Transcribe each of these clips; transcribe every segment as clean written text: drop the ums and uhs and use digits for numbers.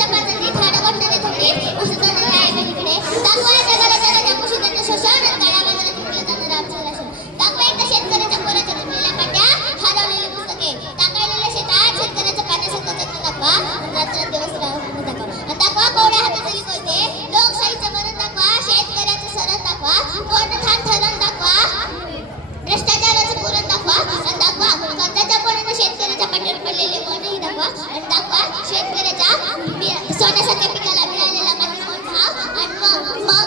जगाच्या पातळीत हाडं गोठणारे थंडीत उष्णता आहे एकीकडे दाखवा जगाला जगाच्या पोषणाचं शोषण आणि काळ्या बाजारात विकलं जाणारं आमचं राशन दाखवा एकदा शेतकऱ्याच्या पोराच्या तुटलेल्या काट्या हरवलेली पुस्तके टाकायलेल्या शेतात शेतकऱ्याच्या पाण्यासारखं जगणं दाखवा रात्र दिवस राहून दाखवा दाखवा कोवड्या हातातली कोयते लोकशाहीचं मरण दाखवा शेतकऱ्याचं सरण दाखवा कोणठाण ठरण दाखवा भ्रष्टाचाराचं पुरण दाखवा आणि दाखवा कर्जाच्या पोरानं शेतकऱ्याच्या पाठीवर पडलेले कोणही दाखवा आणि दाखवा शेतकऱ्याच्या सोन्यासारख्या पिकाला मिळालेला मातीमोल भाव आणि मग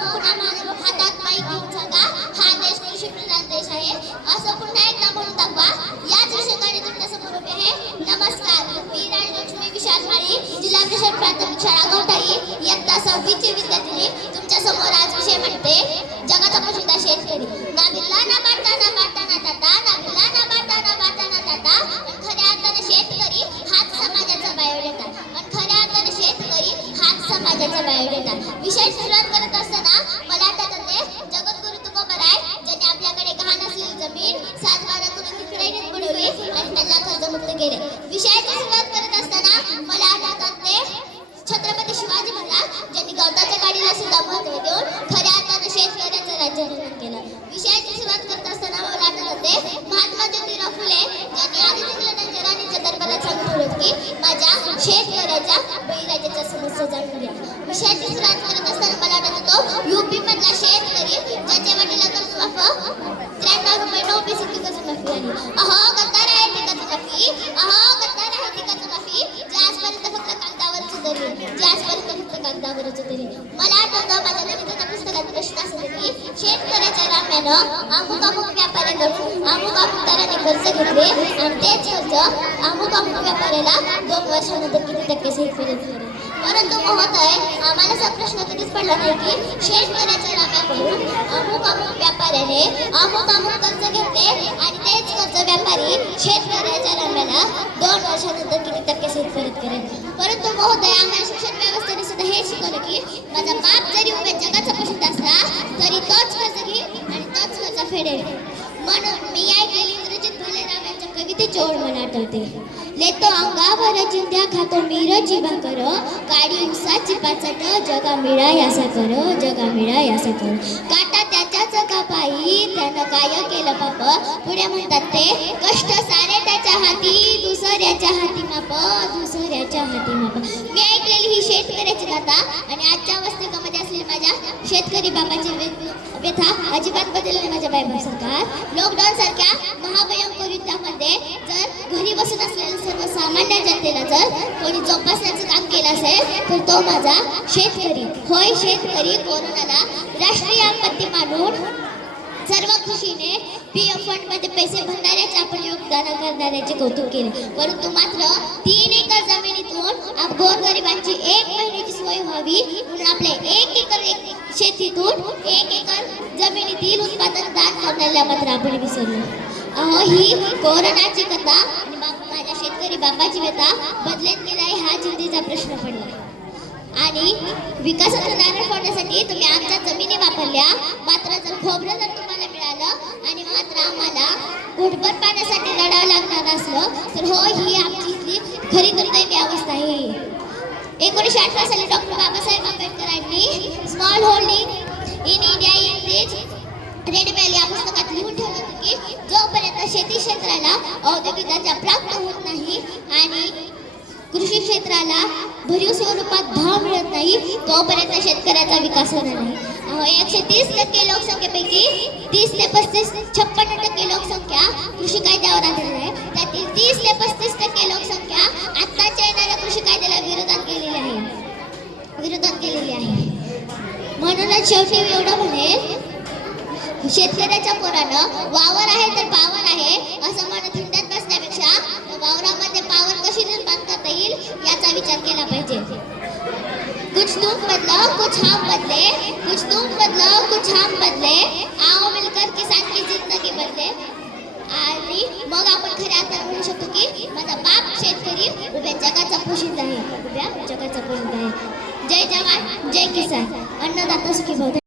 पुन्हा मागे हातात माईक घेऊन सांगा हा देश कृषी प्रधान देश आहे असं पुन्हा एकदा म्हणून दाखवा याच विषयाकडे तुमच्यासमोर उभे आहे नमस्कार मी राजलक्ष्मी विशाल माळी जिल्हा परिषद प्राथमिक शाळा गौठाई इयत्ता 6वी ची विद्यार्थिनी तुमच्या समोर आज विषय म्हणते जगाचा पोशिंदा शेतकरी ना बिल्ला ना बाटा ना बाटा ना ताता ना बिल्ला ना बाटा ना बाटा ना ताता आणि खऱ्या अर्थाने शेतकरी हाच समाजाचा बायोडेटा आणि खऱ्या अर्थाने शेतकरी हाच समाजाचा बायोडेटा विषय सुरुवात करत असताना मला आठवत होते जगद्गुरु तुकोबराय ज्यांनी आपल्याकडे गहाण असलेली जमीन 7/12 करून विक्रीने बुडवली आणि त्याला कर्जमुक्त केले विषयाची सुरुवात करत असताना मला आठवत होते छत्रपती शिवाजी महाराज ज्यांनी गवताच्या गाडीला सुद्धा महत्त्व देऊन खऱ्या अर्थाने शेतकऱ्याचं राज्याभिषेक केला विषयाची सुरुवात करत असताना मला आठवत होते महात्मा ज्योतिराव फुले ज्यांनी आदित्य राणीच्या दरबारात सांगून ठेवलं की माझ्या शेतकऱ्याच्या बळीराजाच्या समस्या जाणून घ्या विषयाची सुरुवात करत असताना मला आठवत होतो यूपी मधला शेतकरी ज्याच्या वाटीला कर्जमाफ 93 रुपये 9 पैसे ती कर्जमाफी आली अहो गद्दार आहे ती कर्जमाफी अहो गद्दार आहे ती कर्जमाफी जे आजपर्यंत फक्त कागदावरच तरी जे आजपर्यंत फक्त कागदावरच तरी मला आठवतं माझ्या गणिताच्या पुस्तकात प्रश्न असतो की शेतकऱ्याच्या राम्यानं अमुक व्यापाऱ्याकडून अमुक दराने कर्ज घेतले आणि तेच कर्ज अमुक व्यापाऱ्याला 2 वर्षानंतर किती टक्के सहित परत करेल परंतु महोदय आम्हाला असा प्रश्न कधीच पडला नाही की शेतकऱ्याच्या राम्याकडून अमुक व्यापाऱ्याने अमुक कर्ज घेतले आणि तेच कर्ज व्यापारी शेतकऱ्याच्या राम्याला 2 वर्षानंतर किती टक्के सहित परत करेल परंतु महोदय आम्हाला शिक्षण व्यवस्थेने सुद्धा हे शिकवलं की माझा बाप जरी उभ्या जगाचा पोशिंदा असला तरी तोच कर्ज घेईल आणि तोच कर्ज फेडेल म्हणून मी ऐकलेली इंग्रजीत भालेराव यांच्या कवितेची ओळ मला आठवते लेतो अंगावर चिंध्या खातो मीर जीवा कर काडी उसाची पाचट जगा मिळा यासा कर जगा मिळा यासा कर काटा त्याच्याच का पायी त्यानं काय केलं पाप पुढे म्हणतात ते कष्ट सारे त्याच्या हाती दुसऱ्याच्या हाती माप दुसऱ्याच्या हाती माप मी ऐकलेली ही शेतकऱ्याची गाथा आणि आजच्या अवस्थेमध्ये असलेली माझ्या शेतकरी बाबाची व्यथा अजिबात बदलली माझ्या बायबा सरकार लॉकडाऊन सारख्या महाभयंकर युद्धामध्ये जर घरी बसून असलेल्या सर्वसामान्य जनतेला जर कोणी जोपासण्याचं काम केलं असेल तर तो माझा शेतकरी होय शेतकरी कोरोनाला राष्ट्रीय आपत्ती मानून सर्व खुशीने पीएफ फंड मध्ये पैसे भरणाऱ्याचे आपण योगदान करणाऱ्याचे कौतुक केले परंतु मात्र 3 एकर जमिनीतून गोरगरिबांची 1 महिन्याची सोय व्हावी म्हणून आपल्या 1 एकर शेतीतून 1 एकर जमिनीतील उत्पादन दान करण्याला मात्र आपण विसरलो अहो ही कोरोनाची कथा आणि माझ्या शेतकरी बाबाची व्यथा बदलत गेलाय हा चिंतेचा प्रश्न पडला आणि विकासाचं नारळ फोडण्यासाठी तुम्ही आमच्या जमिनी वापरल्या मात्र जर खोबरं जर तुम्हाला मिळालं आणि मात्र आम्हाला घुटभर पाण्यासाठी लढावं लागणार असलं तर हो ही आमची इथली खरी दुर्दैवी अवस्था आहे 1918 साली डॉक्टर बाबासाहेब आंबेडकरांनी small holding in India in this red valley या पुस्तकात लिहून ठेवलं होतं की जोपर्यंत शेती क्षेत्राला औद्योगिक दर्जा प्राप्त होत नाही आणि कृषी क्षेत्राला भरीव स्वरूपात भाव मिळत नाही तोपर्यंत शेतकऱ्याचा विकास होणार नाही 130% लोकसंख्येपैकी 30 ते 56% लोकसंख्या कृषी कायद्यावर आधारित आहे त्यातील 30 ते 35% लोकसंख्या आत्ताच्या येणाऱ्या कृषी कायद्याला विरोधात केलेली आहे म्हणूनच शेवटी एवढं म्हणेल शेतकऱ्याच्या पोरानं वावर आहे तर पावर आहे असं म्हणत हिंडत बसण्यापेक्षा वावरामध्ये पावर कशी निर्माण करता येईल याचा विचार केला पाहिजे कुछ तुम बदलाओ कुछ हम बदले कुछ तुम बदलाओ कुछ हम बदले आओ मिलकर किसान की जिंदगी बदले आणि मग आपण खऱ्या अर्थाने म्हणू शकतो की माझा बाप शेतकरी उभ्या जगाचा पोशिंदा आहे उभ्या जगाचा पोशिंदा आहे जय जवान जय किसान अन्नदाता सुखी भव